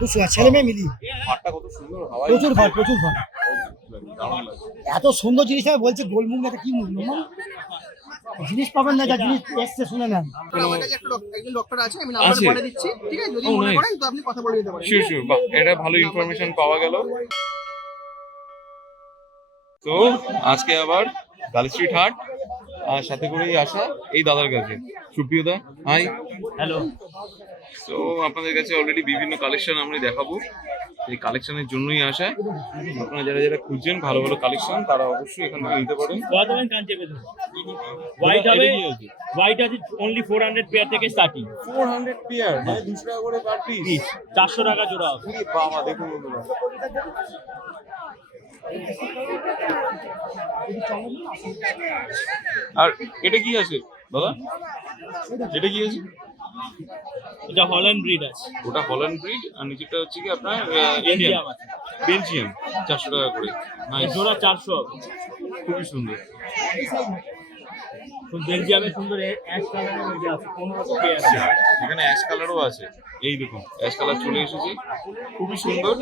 খুব সুন্দর, ছেলে মেয়ে মিলিয়ে। হাটটা কত সুন্দর, হাওয়াই প্রচুর ভাট, প্রচুর ভাট। দারুণ লাগছে। এত সুন্দর জিনিস আমি বলছি, গোলমুখ না কি মুখ জিনিস পাবেন না, যা জিনিস এসছে শুনে নেন। আমার কাছে একজন ডক্টর আছে, আমি নাম্বার বলে দিচ্ছি, ঠিক আছে? যদি মনে করেন তো আপনি কথা বলে দিতে পারেন। শিওর শিওর, বাহ, এটা ভালো ইনফরমেশন পাওয়া গেল। তো আজকে আবার গালি স্ট্রিট হাট, আর সাথে করেই আসা এই দাদার কাছে, সুপ্রিয় দা, হাই। হ্যালো। তো আপনাদের কাছে অলরেডি বিভিন্ন কালেকশন আমরা দেখাবো, এই কালেকশনের জন্যই আসা। আপনারা যারা যারা খুঁজছেন ভালো ভালো কালেকশন, তারা অবশ্যই এখান থেকে নিতে পারেন। কতদিন কাঞ্চে পেতে হোয়াইট হবে, হোয়াইট আছে অনলি 400 পেয়ার থেকে স্টার্টিং। 400 পেয়ার, মানে 200 টাকা করে পার পিস, 400 টাকা জোড়া হবে। বাবা দেখুন বন্ধুরা, আর এটা কি আছে দাদা, এটা কি আছে? এটা হল্যান্ড ব্রিড আছে। ওটা হল্যান্ড ব্রিড, আর নিচেটা হচ্ছে কি আপনার বেলজিয়াম ইন্ডিয়ান আছে। বেলজিয়াম, 400 টাকা করে। নাইস, জোড়া 400 হবে। খুবই সুন্দর। বেলজিয়ামে সুন্দর অ্যাশ কালারের মধ্যে আছে 1500 পেয়ার আছে। এখানে অ্যাশ কালারও আছে, এই দেখুন অ্যাশ কালার চলে এসেছে, খুবই সুন্দর।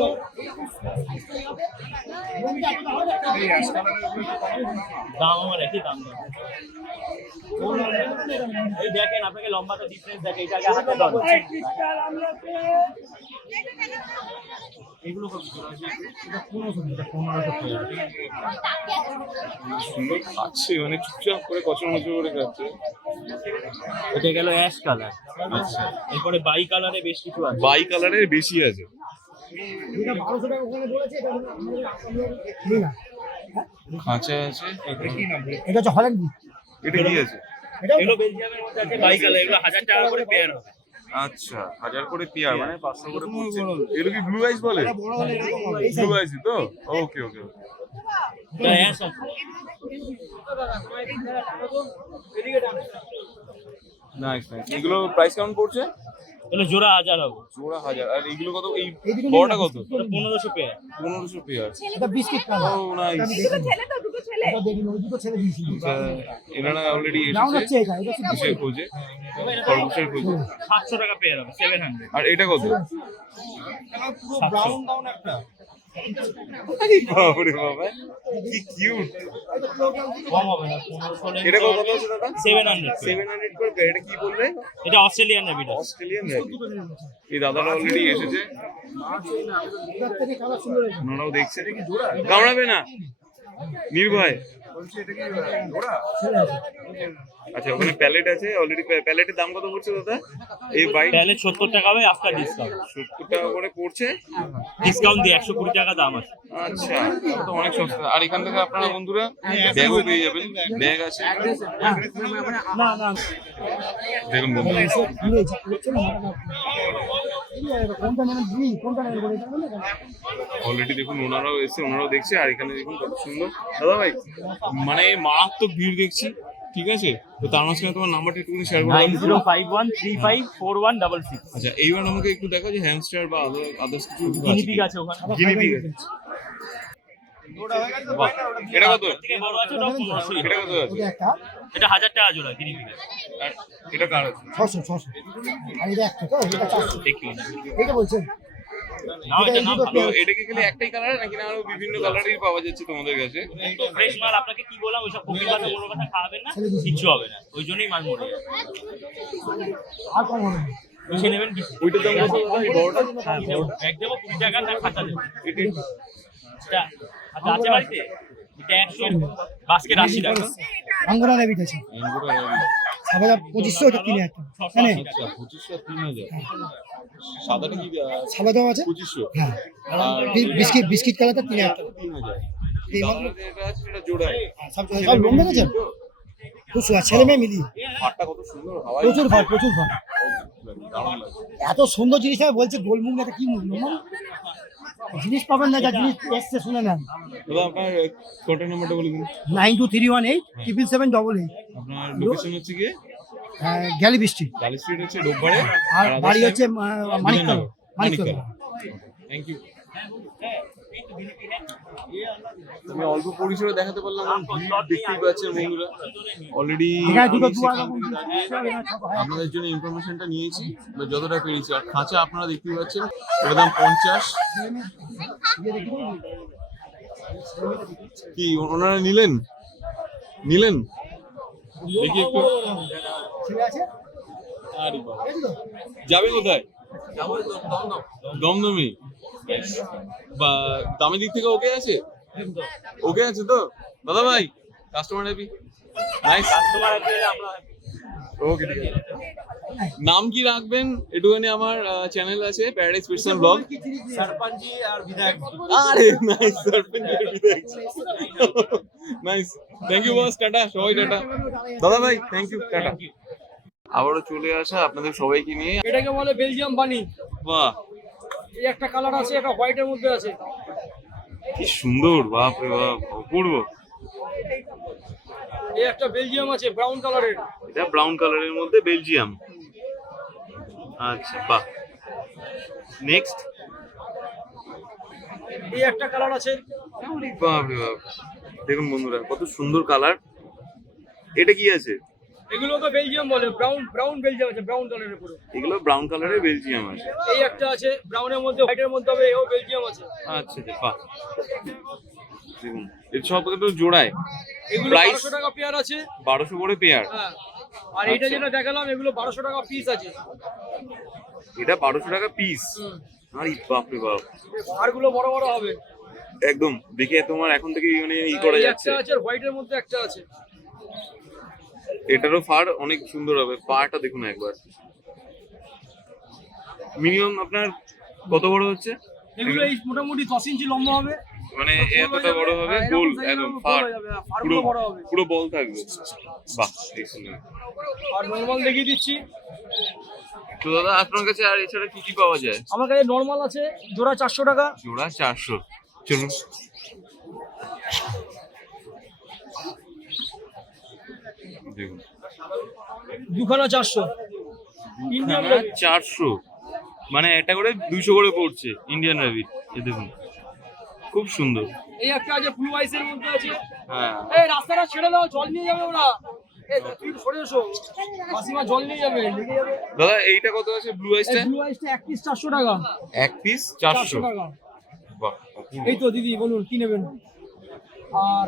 দাম আমার একই দাম দেবে। এই দেখেন আপনাকে লম্বাটা ডিফারেন্স দেখে, এটা আগে হাতে দাও। এগুলো কত জোড়া আছে? এটা 1500 পেয়ার। সুন্দর খাচ্ছে, মানে চুপচাপ করে কচর মচর করে খাচ্ছে। এটা গেল অ্যাশ কালার। আচ্ছা, এরপরে বাই কালারে বেশ কিছু আছে। বাই কালারের বেশি আছে। এটা 1200 টাকা ওখানে বলেছে, এটা নিই না। খাঁচা আছে, এটা হচ্ছে হল্যান্ড ব্রিড। এটা কি আছে? এগুলো বেলজিয়ামের মধ্যে আছে বাই কালার, এগুলো 1000 টাকা করে পেয়ার হবে। আচ্ছা, 1000 করে পেয়ার, মানে 500 করে পড়ছে। এগুলো কি ব্লু আইস বলে? ব্লু আইস তো, ওকে ওকে। এটা অ্যাশ আছে। Nice nice. এগুলো প্রাইস কেমন পড়ছে? এগুলো জোড়া 1000 হবে। জোড়া 1000। আর এইগুলো কত? এই বড়টা কত? এটা 1500 পেয়ার। 1500 পেয়ার। এটা বিস্কিট কালার। ও নাইস। এটা দেখুন, ওই দুটো ছেলে দিয়েছি। এনারা অলরেডি ব্রাউন এসেছে হচ্ছে এটা, এটা হচ্ছে কিসের খোঁজে, খরগোশের খোঁজে। 700 টাকা পেয়ার হবে, 700। আর এটা কত? ব্রাউন বাবারে বাবা, কি কিউট। কম হবে না, 1500। এটা কত আছে দাদা? 700। 700 করে পেয়ার। এটা কি বললে? এটা অস্ট্রেলিয়ান রেবিট। Australian rabbit. এই দাদারা অলরেডি এসেছে, এটার থেকে কালার সুন্দর হয়েছে। ওনারাও দেখছে। কামড়াবে না, নির্ভয়। আচ্ছা, ওখানে প্যালেট আছে অলরেডি। প্যালেটের দাম কত পড়ছে দাদা? এই বাইট তাহলে 70 টাকা হবে আফটার ডিসকাউন্ট। 70 টাকা করে পড়ছে, ডিসকাউন্ট দিয়ে 120 টাকা দাম আছে। আচ্ছা, তাহলে তো অনেক সস্তা। আর এখান থেকে আপনারা বন্ধুরা ব্যাগও পেয়ে যাবেন, ব্যাগ আছে। না না, দেখুন বন্ধুরা, ঘুরে যাচ্ছে না। কোনটা নেবেন দুই, কোনটা নেবেন বলে জানেন না? অলরেডি দেখুন ওনারাও এসে, ওনারাও দেখছে। আর এখানে দেখুন কত সুন্দর। দাদা ভাই, মানে মারাত্মক ভিড় দেখছি, ঠিক আছে? তো তার মাঝখানে তোমার নাম্বারটা একটু শেয়ার করে দাও। 9051354166। আচ্ছা, এইবার আমাকে একটু দেখো যে হ্যামস্টার বা আদার্স কিছু গিনিপিগ আছে ওখানে। গিনিপিগ আছে। বাহ, এটা কত? থেকে বড় আছে ওটা 1500। এটা কত আছে? এটা একটা এটা 1000 টাকা জোড়া গিনিপিগ। আর এটা কার আছে? 600। আর এটা একটা তো, এটা 400। দেখি এটা বলছেন না, এটা না তো ভালো। এটা কি খালি একটাই কালার নাকি না আরো বিভিন্ন কালারের পাওয়া যাচ্ছে তোমাদের কাছে? তো ফ্রেশ মাল, আপনাকে কি বললাম, ওইসব কপি কথা কোনো কথা খাবেন না, কিচ্ছু হবে না, ওই জন্যই মাল মরে যাবে। আর কম হবে না। বুঝে নেবেন কি? ওইটার দাম কত দাদা? এই বড়টা? হ্যাঁ, এক দেবো 20 টাকা, না খাতা দেবো। এটা এটা আচ্ছা আছে বাড়িতে? এটা 100 বাস্কেট 80 টাকা। আঙ্গুরা রেবিট আছে, অ্যাঙ্গোরা র্যাবিট। 2500, এটা 3000 টাকা। মানে আচ্ছা, 2500 আর 3000। সাদাটা কি সাদা দাও আছে। 2500? হ্যাঁ, আর বিস্কিট কালারটা 3000 টাকা। 3000। কালারের যেটা আছে সেটা জোড়া। সব লোন দেখেছেন, খুব সুন্দর, ছেলে মেয়ে মিলিয়ে। হাটটা কত সুন্দর, হাওয়াই প্রচুর ভাট, প্রচুর ভাট। দারুণ লাগছে। এত সুন্দর জিনিস আমি বলছি, গোলমুখ না কি মুখ জিনিস পাবেন না, যা জিনিস এসছে শুনে নেন। দাদা আপনার কন্ট্যাক্ট নাম্বারটা বলে দিন। 9231877788। আপনার লোকেশন হচ্ছে কি? গ্যালি বৃষ্টি, গালি স্ট্রিট হচ্ছে ডোববাড়ে, আর বাড়ি হচ্ছে মানিকতলা। মানিকতলা। Thank you. আমি অল্প পরিসরে দেখাতে পারলাম, ভিড় দেখতেই পাচ্ছেন বন্ধুরা। অলরেডি এখানে দুটো দুয়ার আপনাদের জন্য ইনফরমেশনটা নিয়েছি বা যতটা পেরেছি। আর খাঁচা আপনারা দেখতেই পাচ্ছেন, এটার দাম 50। কি ওনারা নিলেন দেখি একটু। আরে বাবা, যাবে কোথায়? দমদমে। বা দামের দিক থেকে ওকে আছে? ওকে আছে তো দাদা ভাই? Customer happy? নাইস। ওকে, ঠিক আছে। নাম কি রাখবেন একটুখানি? আমার চ্যানেল আছে প্যারাডাইস পিটসন ব্লগ। सरपंची और विधायक আরে নাইস, সরপঞ্চ আর বিধায়ক। Nice, thank you boss, tata সবাই, টাটা দাদা ভাই, থ্যাংক ইউ, টাটা। আবারও চলে আসা আপনাদের সবাইকে নিয়ে। এটাকে বলে বেলজিয়াম বানি। বাহ, এই একটা কালার আছে, এটা হোয়াইটের মধ্যে আছে। কি সুন্দর, বাপ রে বাপ, অপূর্ব। এই একটা বেলজিয়াম আছে ব্রাউন কালারের। এটা ব্রাউন কালারের মধ্যে বেলজিয়াম। আচ্ছা, বাহ। নেক্সট। এই একটা কালার আছে। বাপ রে বাপ, দেখুন বন্ধুরা কত সুন্দর কালার। এটা কি আছে? এগুলো তো বেলজিয়াম বলে, ব্রাউন বেলজিয়াম আছে, ব্রাউন কালারের উপরে। এগুলো ব্রাউন কালারের বেলজিয়াম আছে। এই একটা আছে ব্রাউনের মধ্যে, হোয়াইটের মধ্যে হবে, এও বেলজিয়াম আছে। আচ্ছা আচ্ছা, বাহ। দেখুন এর সব একটু জোড়ায়। এগুলো প্রাইস 1200 টাকা পেয়ার আছে। 1200 করে পেয়ার। হ্যাঁ, আর এটা যেটা দেখালাম এগুলো 1200 টাকা পিস আছে। এটা 1200 টাকা পিস। আরে বাপ রে বাপ, আর গুলো বড় বড় হবে। একদম দেখে তোমার এখন থেকে মানে করা এই যাচ্ছে। একটা আছে, হোয়াইটের মধ্যে একটা আছে। এটারও ফার অনেক সুন্দর হবে। পাটা দেখুন একবার। মিনিমাম আপনার কত বড় হচ্ছে? এগুলো এই মোটামুটি 10 ইঞ্চি লম্বা হবে। মানে এতটা বড় হবে, গোল একদম ফার, পুরো বড় হবে। পুরো বল থাকবে। বাহ, এই সুন্দর। আর নরমাল দেখিয়ে দিচ্ছি। তো দাদা আপনার কাছে আর এছাড়া কি কি পাওয়া যায়? আমার কাছে নরমাল আছে, জোড়া 400 টাকা। জোড়া 400। চলুন। দেখুন দুখানা 400। ইন্ডিয়ান দুখানা 400, মানে একটা করে 200 করে পড়ছে ইন্ডিয়ান র্যাবিট। এই দেখুন খুব সুন্দর। এই একটা আছে ব্লু আইসের মধ্যে আছে। হ্যাঁ, এই রাস্তাটা ছেড়ে দাও, জল নিয়ে যাবে ওরা। এই তুই সরে এসো, মাসিমা জল নিয়ে যাবে, লেগে যাবে। দাদা এইটা কত আছে ব্লু আইসটা? ব্লু আইসটা এক পিস 400 টাকা। এক পিস 400 400 টাকা। বাহ, অপূর্ব। এই তো দিদি বলুন কি নেবেন। আর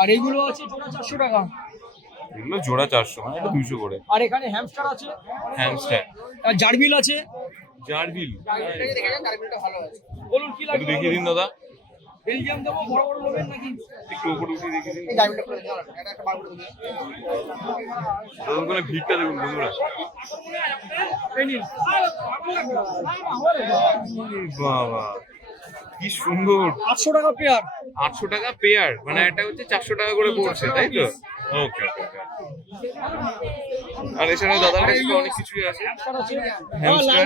আর এইগুলো আছে জোড়া 400 টাকা। এগুলো জোড়া 400, মানে এটা 200 করে। আর এখানে হ্যামস্টার আছে, হ্যামস্টার, আর জারবিল আছে। জারবিল। বলুন কি একটু লাগবে। দেখিয়ে দিন দাদা। বেলজিয়াম দেবো, বড় বড় নেবেন নাকি? একটু উপরে উঠে দেখিয়ে দিন। দাদা ওখানে ভিড়টা দেখুন বন্ধুরা। এই নিন। বাবা কি সুন্দর। 800 টাকা পেয়ার। 800 টাকা পেয়ার, মানে এটা হচ্ছে 400 টাকা করে পড়ছে, তাই তো? ওকে ওকে। আর এছাড়া দাদার কাছে তো অনেক কিছুই আছে। হ্যামস্টার।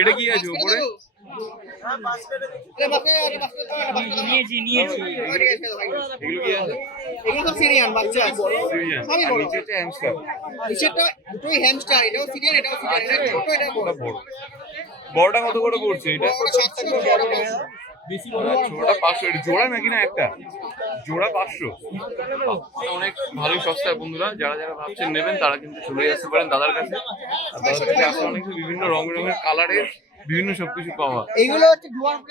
এটা কি আছে উপরে? এগুলো কি আছে? এগুলো সব সিরিয়ান বাচ্চা আছে। সিরিয়ান। সবই আর বড়। নিচে হচ্ছে হ্যামস্টার। নিচেরটা দুটোই হ্যামস্টার, এটাও সিরিয়ান, এটাও সিরিয়ান। এটা ছোট, এটা বড়। ওটা বড়। বড়টা কত করে পড়ছে এটা? বড়টা 700 টাকা, বড় 500। ছোটটা 500। এটা জোড়া নাকি না একটা? জোড়া 500। অনেক ভালোই সস্তা বন্ধুরা। যারা যারা ভাবছেন নেবেন তারা কিন্তু চলে আসতে পারেন দাদার কাছে। আর দাদার কাছে আসলে অনেক বিভিন্ন রং রঙের কালারের বিভিন্ন সবকিছু পাওয়া। এইগুলো হচ্ছে ডুয়ার্ফ।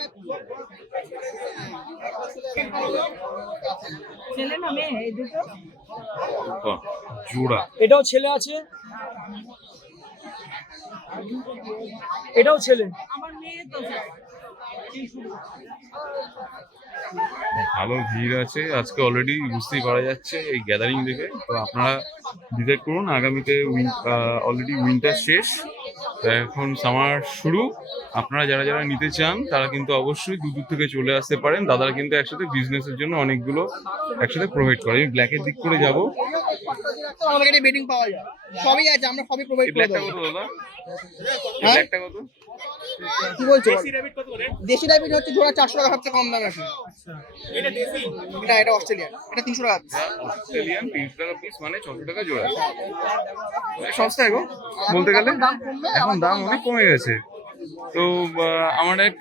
ছেলে না মেয়ে এই দুটো? বাহ, জোড়া। এটাও ছেলে আছে, এটাও ছেলে। আমার মেয়ে তো ভালো ভিড় আছে আজকে, অলরেডি বুঝতেই পারা যাচ্ছে এই গ্যাদারিং দেখে। তো আপনারা ডিসাইড করুন, আগামীতে অলরেডি উইন্টার শেষ, তো এখন সামার শুরু। আপনারা যারা যারা নিতে চান তারা কিন্তু অবশ্যই দূর দূর থেকে চলে আসতে পারেন। দাদারা কিন্তু একসাথে বিজনেসের জন্য অনেকগুলো একসাথে প্রোভাইড করে। আমি ব্ল্যাকের দিক করে যাবো। আমাদের কাছে বেডিং পাওয়া যায়, সবই আছে, আমরা সবই প্রোভাইড এই করে ব্ল্যাকটা দেবো। কত দাদা? এই হ্যাঁ? ব্ল্যাকটা কত? কি বলছো? দেশি রাবিট হচ্ছে জোড়া 400 টাকা, সবচেয়ে কম দাম আছে। এটা অস্ট্রেলিয়ান, এটা 300 টাকা। অস্ট্রেলিয়ান 300 টাকা পিস, মানে 600 টাকা জোড়া। সস্তা গো বলতে গেলে। দাম কমবে, এখন দাম অনেক কমে গেছে। তো আমার এক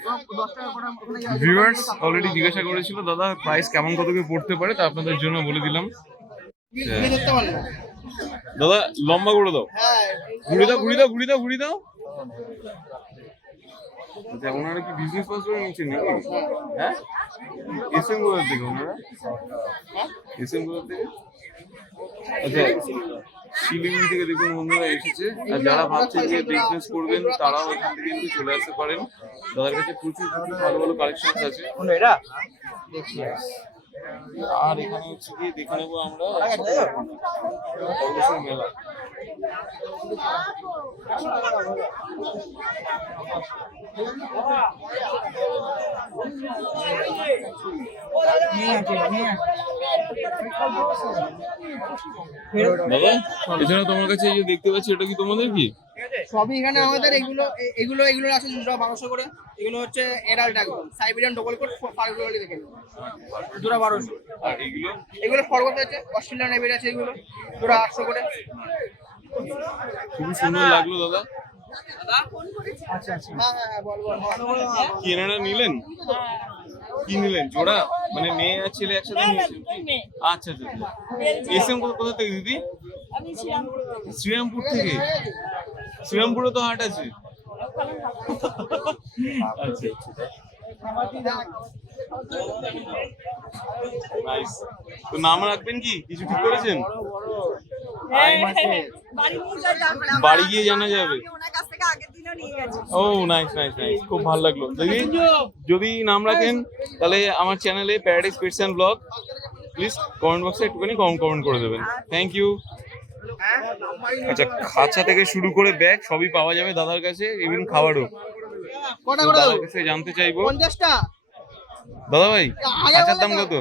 ভিউয়ার্স অলরেডি জিজ্ঞাসা করেছিল দাদা প্রাইস কেমন কত কি পড়তে পারে, তা আপনাদের জন্য বলে দিলাম। ঘুরে দেখতে পারবে না। দাদা লম্বা করে দাও, হ্যাঁ ঘুরে দাও ঘুরে দাও ঘুরে দাও ঘুরে দাও। আচ্ছা ওনারা কি বিজনেস পাস করে নিচ্ছেন নাকি? হ্যাঁ এসএম কোথা থেকে ওনারা? এসএম কোথা থেকে? আচ্ছা শিলিগুড়ি থেকে দেখুন বন্ধুরা এসেছে। আর যারা ভাবছেন যে বিজনেস করবেন তারাও এখান থেকে কিন্তু চলে আসতে পারেন। দাদার কাছে প্রচুর প্রচুর ভালো ভালো কালেকশন আছে। আর এখানে হচ্ছে কি দেখে নেবো আমরা অবশ্যই মেলা। দাদা এছাড়া তোমার কাছে এই যে দেখতে পাচ্ছি এটা কি তোমাদের কি? সবই এখানে আমাদের এগুলো আছে 1200 করে। এগুলো হচ্ছে এডাল্ট একদম সাইবেরিয়ান ডবল কোট ফার্গুলি দেখে নিন, জোড়া 1200। আর এগুলো ফরগত আছে, অস্ট্রেলিয়ান এবির আছে, এগুলো জোড়া 800 করে। খুবই সুন্দর লাগলো দাদা। হ্যাঁ বল কি এনারা নিলেন? কি নিলেন? জোড়া মানে মেয়ে আর ছেলে একসাথে নিয়েছেন? আচ্ছা আচ্ছা। এসএম কোথা থেকে দিদি? শ্রীরামপুর থেকে। শ্রীরামপুরে তো হাট আছে। আচ্ছা নাইস। তো নাম রাখবেন কি? কিছু ঠিক করেছেন? বাড়ি গিয়ে জানা যাবে। ও নাইস নাইস নাইস, খুব ভালো লাগলো। যদি নাম রাখেন তাহলে আমার চ্যানেলে Paradise Pets and Blog please comment বক্সে একটুখানি কমেন্ট করে দেবেন। Thank you. আচ্ছা খাঁচা থেকে শুরু করে ব্যাগ সবই পাওয়া যাবে দাদার কাছে, ইভেন খাবারও। দাদার কাছে জানতে চাইবো 50টা দাদা ভাই খাঁচার দাম কত?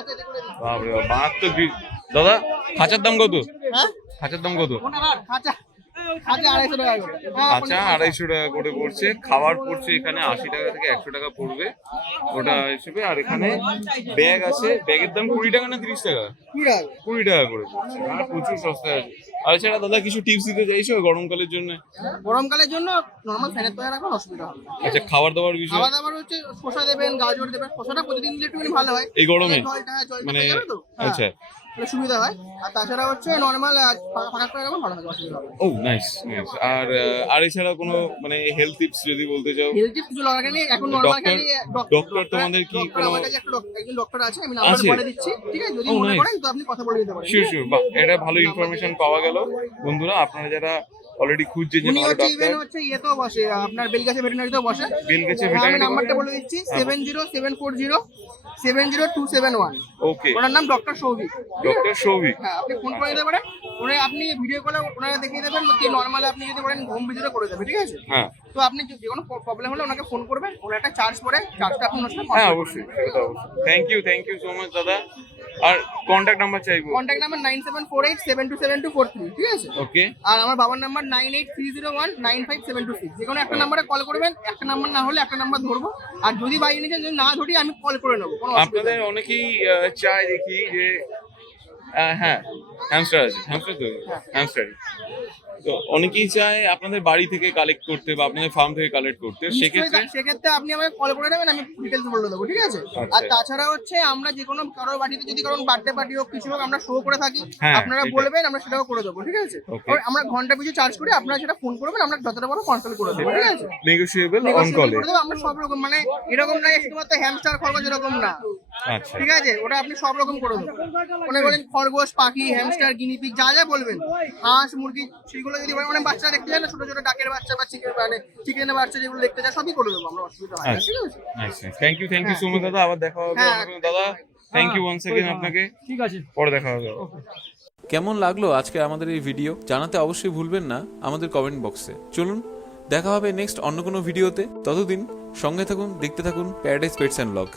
আছে বাপরে বাপ, 72। দাদা খাঁচার দাম কত? হ্যাঁ খাঁচার দাম কত? খাঁচা 250 টাকা করে। আচ্ছা 250 টাকা করে পড়ছে। খাবার পড়ছে এখানে 80 টাকা থেকে 100 টাকা পড়বে ওটা হিসেবে। আর এখানে ব্যাগ আছে, ব্যাগের দাম 20 টাকা না 30 টাকা? 20 টাকা করে পড়ছে। আর প্রচুর সস্তায় আছে। আর এছাড়া দাদা কিছু টিপস দিতে চাইছো গরমকালের জন্য? গরমকালের জন্য নরমাল ফ্যানের তলায় রাখুন, অসুবিধা হবে না। আচ্ছা খাবার দাবার বিষয়? খাবার দাবার হচ্ছে শসা দেবেন, গাজর দেবেন। শসাটা প্রতিদিন দিলে একটু ভালো হয় এই গরমে জলটা মানে। যাবে তো। আচ্ছা তাহলে সুবিধা হয়। আর তাছাড়া হচ্ছে নরমাল ফাঁকা করে রাখুন, ভালো থাকে, অসুবিধা হবে না। ও নাইস নাইস। আর এছাড়া কোনো মানে হেলথ টিপস যদি বলতে চাও? হেলথ টিপস কিছু লাগার নেই এখন, নরমাল খালি ডক্টর তোমাদের কি কোনো? আমার কাছে একজন ডক্টর আছে, আমি নাম্বার বলে দিচ্ছি, ঠিক আছে? যদি মনে করেন তো আপনি কথা বলে দিতে পারেন। Sure sure. বাহ, এটা ভালো ইনফরমেশন পাওয়া গেল বন্ধুরা। আপনারা যারা অলরেডি খুঁজছেন যে উনি ভালো হচ্ছে ডাক্তার, ইভেন হচ্ছে ইয়েতেও বসে, আপনার বেলগাছি ভেটেরিনারিতেও বসে। বেলগাছি আমি ভেটেরিনারি নাম্বারটা বলে দিচ্ছি 7074070271। ওকে। ওনার নাম ডক্টর সৌভিক। ডক্টর সৌভিক। হ্যাঁ আপনি ফোন করে দিতে পারেন, ওনার আপনি ভিডিও কলে ওনারা দেখিয়ে দেবেন, কি নর্মাল আপনি যদি বলেন হোম ভিজিটও করে দেবে, ঠিক আছে? হ্যাঁ তো আপনি যে কোনো প্রবলেম হলে ওনাকে ফোন করবেন, ওনার একটা চার্জ পড়ে, চার্জটা আপনি ওনার সাথে হ্যাঁ অবশ্যই, সেটা অবশ্যই। থ্যাংক ইউ সো মাচ দাদা। আর কন্ট্যাক্ট নাম্বার চাইবো? কন্ট্যাক্ট নাম্বার 9748727243, ঠিক আছে? ওকে। আর আমার বাবার নাম্বার 9830195726। যে কোনো একটা নাম্বারে কল করবেন, একটা নাম্বার না হলে একটা নাম্বার ধরবো। আর যদি বাইরে নিয়ে যদি না ধরি আমি কল করে নেবো, কোনো অসুবিধা আপনাদের নেই। অনেকেই চায় দেখি যে হ্যাঁ হ্যামস্টার আছে, হ্যামস্টার তো হ্যামস্টার। তো অনেকেই চায় আপনাদের বাড়ি থেকে কালেক্ট করতে বা আপনাদের ফার্ম থেকে কালেক্ট করতে, সেক্ষেত্রে সেক্ষেত্রে আপনি আমাকে কল করে নেবেন, আমি ডিটেলস বলে দেবো, ঠিক আছে? আচ্ছা। আর তাছাড়া হচ্ছে আমরা যে কোনো কারোর বাড়িতে যদি কারোর বার্থডে পার্টি হোক, কিছু হোক, আমরা শো করে থাকি, হ্যাঁ, আপনারা সেটাই। বলবেন, আমরা সেটাও করে দেবো, ঠিক আছে? Okay. আর আমরা ঘন্টা পিছু চার্জ করি, আপনারা সেটা ফোন করবেন, আমরা যতটা পারবো কন্ট্রোল করে দেবো, ঠিক আছে? নেগোশিয়েবল অন Negotiable কলে। করে দেবো, আমরা সব রকম, মানে এরকম না শুধুমাত্র হ্যামস্টার খরগোশ এরকম না, আচ্ছা ঠিক আছে? ওটা আপনি সব রকম করে দেবো। মানে বলেন খরগোশ, পাখি, হ্যামস্টার, গিনিপিগ, যা যা বলবেন, হাঁস, মুরগি, সেগুলো যদি বলেন, মানে বাচ্চারা দেখতে চায় না, ছোট ছোট ডাকের বাচ্চা বা চিকেনের বাচ্চা যেগুলো দেখতে চায়, সবই করে দেবো আমরা, অসুবিধা হয় না, ঠিক আছে? Nice nice. Thank you so much দাদা। আবার দেখা হবে হ্যাঁ। অন্য কোনো। দাদা থ্যাংক ইউ ওয়ান্স अगेन আপনাকে। ঠিক আছে। পরে দেখা হবে। কেমন লাগলো আজকে আমাদের এই ভিডিও জানাতে অবশ্যই ভুলবেন না আমাদের কমেন্ট বক্সে। চলুন দেখা হবে নেক্সট অন্য কোনো ভিডিওতে। ততদিন সঙ্গে থাকুন, দেখতে থাকুন প্যারাডাইস পেটস অ্যান্ড ব্লগ।